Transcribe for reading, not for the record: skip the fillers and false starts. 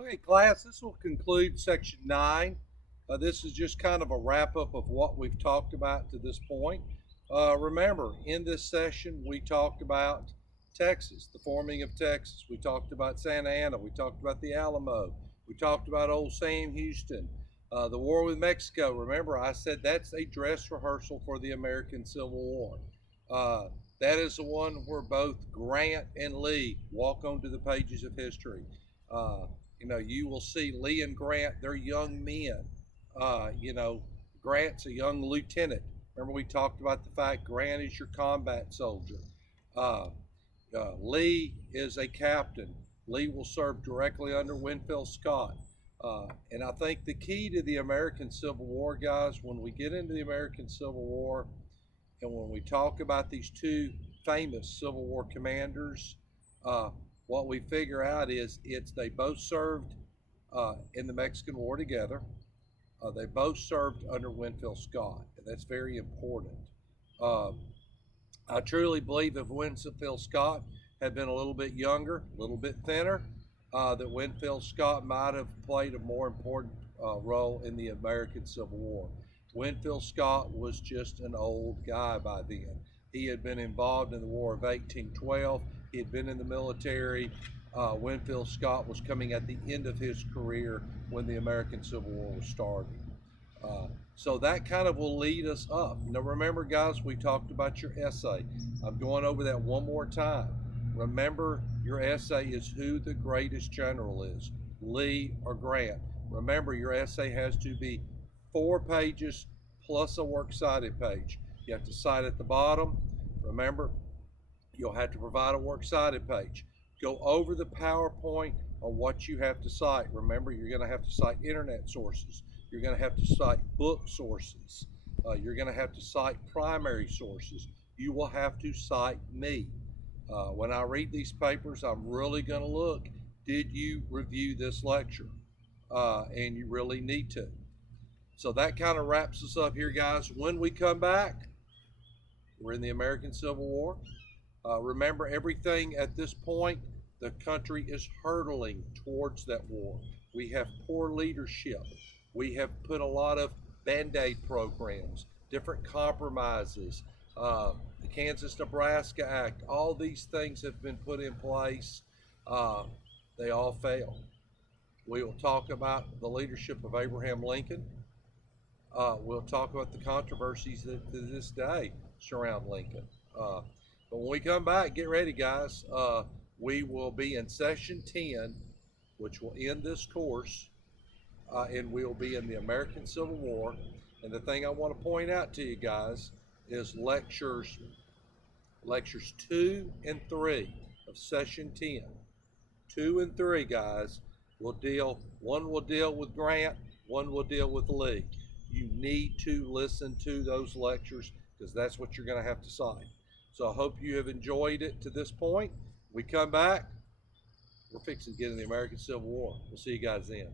Okay, class, this will conclude section 9. This is just kind of a wrap up of what we've talked about to this point. Remember, in this session, we talked about Texas, the forming of Texas. We talked about Santa Anna. We talked about the Alamo. We talked about old Sam Houston. The war with Mexico. Remember, I said that's a dress rehearsal for the American Civil War. That is the one where both Grant and Lee walk onto the pages of history. Uh, you will see Lee and Grant, they're young men. Grant's a young lieutenant. Remember, we talked about the fact Grant is your combat soldier. Uh, Lee is a captain. Lee will serve directly under Winfield Scott. And I think the key to the American Civil War, guys, when we get into the American Civil War and when we talk about these two famous Civil War commanders, uh, what we figure out is they both served in the Mexican War together. They both served under Winfield Scott, and that's very important. Uh, I truly believe if Winfield Scott had been a little bit younger, a little bit thinner, that Winfield Scott might have played a more important role in the American Civil War. Winfield Scott was just an old guy by then. He had been involved in the War of 1812. He had been in the military. Winfield Scott was coming at the end of his career when the American Civil War was starting. So that kind of will lead us up. Now remember, guys, we talked about your essay. I'm going over that one more time. Remember, your essay is who the greatest general is, Lee or Grant. Remember, your essay has to be 4 pages plus a works cited page. You have to cite at the bottom. Remember, you'll have to provide a works cited page. Go over the PowerPoint on what you have to cite. Remember, you're going to have to cite internet sources. You're going to have to cite book sources. You're going to have to cite primary sources. You will have to cite me. When I read these papers, I'm really going to look, did you review this lecture? And you really need to. So that kind of wraps us up here, guys. When we come back, we're in the American Civil War. Remember, everything at this point, the country is hurtling towards that war. We have poor leadership. We have put a lot of Band-Aid programs, different compromises, the Kansas-Nebraska Act. All these things have been put in place. They all fail. We will talk about the leadership of Abraham Lincoln. We'll talk about the controversies that to this day surround Lincoln. But when we come back, get ready, guys. We will be in session 10, which will end this course, and we'll be in the American Civil War. And the thing I want to point out to you guys is lectures 2 and 3 of session 10. 2 and 3, guys, one will deal with Grant, one will deal with Lee. You need to listen to those lectures because that's what you're going to have to cite. So I hope you have enjoyed it to this point. We come back, we're fixing to get in the American Civil War. We'll see you guys then.